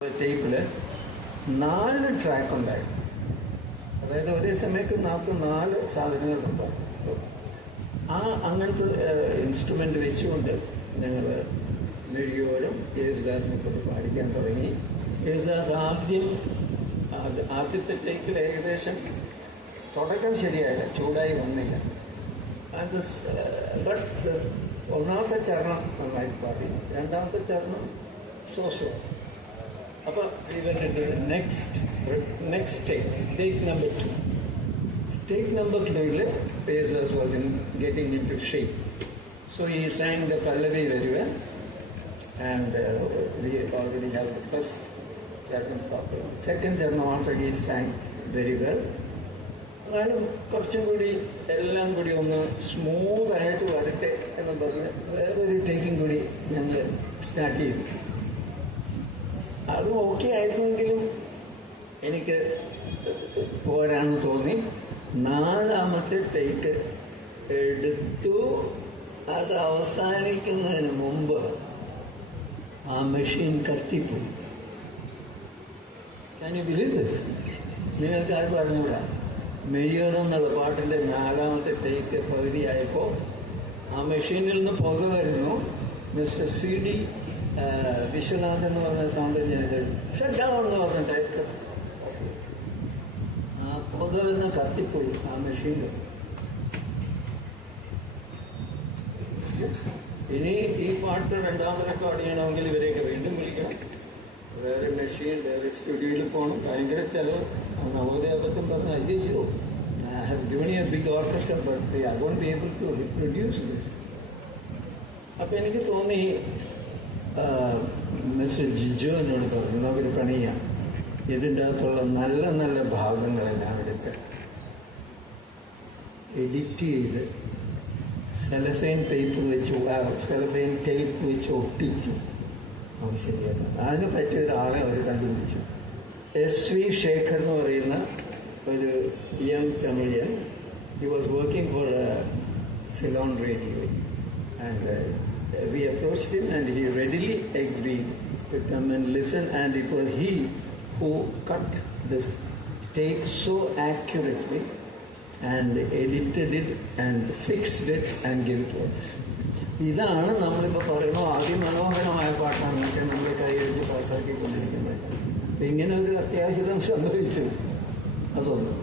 ടേപ്പിൽ 4 track ഉണ്ടായിരുന്നു. അതായത് ഒരേ സമയത്ത് നമുക്ക് 4 സാധനങ്ങളുണ്ടായിരുന്നു. അങ്ങനത്തെ ഇൻസ്ട്രുമെൻ്റ് വെച്ചുകൊണ്ട് ഞങ്ങൾ മെഴുകിയോരം യേശുദാസിനെ കൊണ്ട് പാടിക്കാൻ തുടങ്ങി. യേശുദാസ് ആദ്യത്തെ ടേക്കിൽ ഏകദേശം തുടക്കം ശരിയായില്ല, ചൂടായി വന്നില്ല. ബട്ട് ഒന്നാമത്തെ ചരണം നന്നായി പാടി, രണ്ടാമത്തെ ചരണം സോസോ. അപ്പോൾ ഇവരുടെ next take number 2. Take number 2, Yesudas was getting into shape. So he sang the Pallavi very well, and we already have the first chapter. Second chapter also he sang very well. എന്നാലും കുറച്ചും കൂടി എല്ലാം കൂടി ഒന്ന് സ്മൂത്തായിട്ട് വരട്ടെ എന്ന് പറഞ്ഞ് വേറൊരു ടേക്കും കൂടി ഞങ്ങൾ സ്റ്റാർട്ട് ചെയ്തു. അതും ഓക്കെ ആയിരുന്നെങ്കിലും എനിക്ക് പോരാന്ന് തോന്നി. 4ാമത്തെ ടേക്ക് എടുത്തു. അത് അവസാനിക്കുന്നതിന് മുമ്പ് ആ മെഷീൻ കത്തിപ്പോയി. ഞാൻ ബിലീവ് നിങ്ങൾക്ക് അത് പറഞ്ഞുകൂടാ. മെഴുകണം എന്നുള്ള പാട്ടിൻ്റെ 4ാമത്തെ ടേക്ക് പകുതിയായപ്പോൾ ആ മെഷീനിൽ നിന്ന് പുക വരുന്നു. മിസ്റ്റർ CD വിശ്വനാഥൻ എന്ന് പറഞ്ഞ സൗണ്ട് എഞ്ചിനീയർ ഷട്ട് ഡൗൺ എന്ന് പറഞ്ഞ ടൈപ്പ് പുക നിന്ന് കത്തിപ്പോയി ആ മെഷീനിൽ. ഇനി ഈ പാട്ട് 2ാമത് റെക്കോർഡ് ചെയ്യണമെങ്കിൽ ഇവരെയൊക്കെ വീണ്ടും വിളിക്കണം. വേറെ മെഷീൻ, വേറെ സ്റ്റുഡിയോയിൽ പോകണം, ഭയങ്കര ചെലവ്. നവോദയപത്തും പറഞ്ഞ അയ്യോ, I have given you a big orchestra, but I won't be able to reproduce this. അപ്പം എനിക്ക് തോന്നി മിസ്റ്റർ ജിജുവിനോട് പറഞ്ഞു, നമുക്കൊരു പണിയാം, ഇതിൻ്റെ അകത്തുള്ള നല്ല നല്ല ഭാഗങ്ങളെല്ലാം എടുത്ത് എഡിറ്റ് ചെയ്ത് സെലഫൈൻ ടേപ്പ് വെച്ച് ഒട്ടിച്ചു. അത് ശരിയാണ്. അതിന് പറ്റിയ ഒരാളെ അവർ കണ്ടുപിടിച്ചു. SV ശേഖർ എന്ന് പറയുന്ന ഒരു യങ് തമിഴിയൻ. He was working for Ceylon radio, and we approached him and he readily agreed to come and listen, and it was he who cut this tape so accurately and edited it and fixed it and gave it to us. ഇതാണ് നമ്മളിപ്പോൾ പറയുന്നത് അതിമനോഹരമായ പാട്ടാണെന്നൊക്കെ നമ്മൾ കൈയെഴുതി പാസ്സാക്കിക്കൊണ്ടിരിക്കുന്നത്. അപ്പം ഇങ്ങനെ ഒരു അത്യാഹിതം സംഭവിച്ചു. അതൊന്നും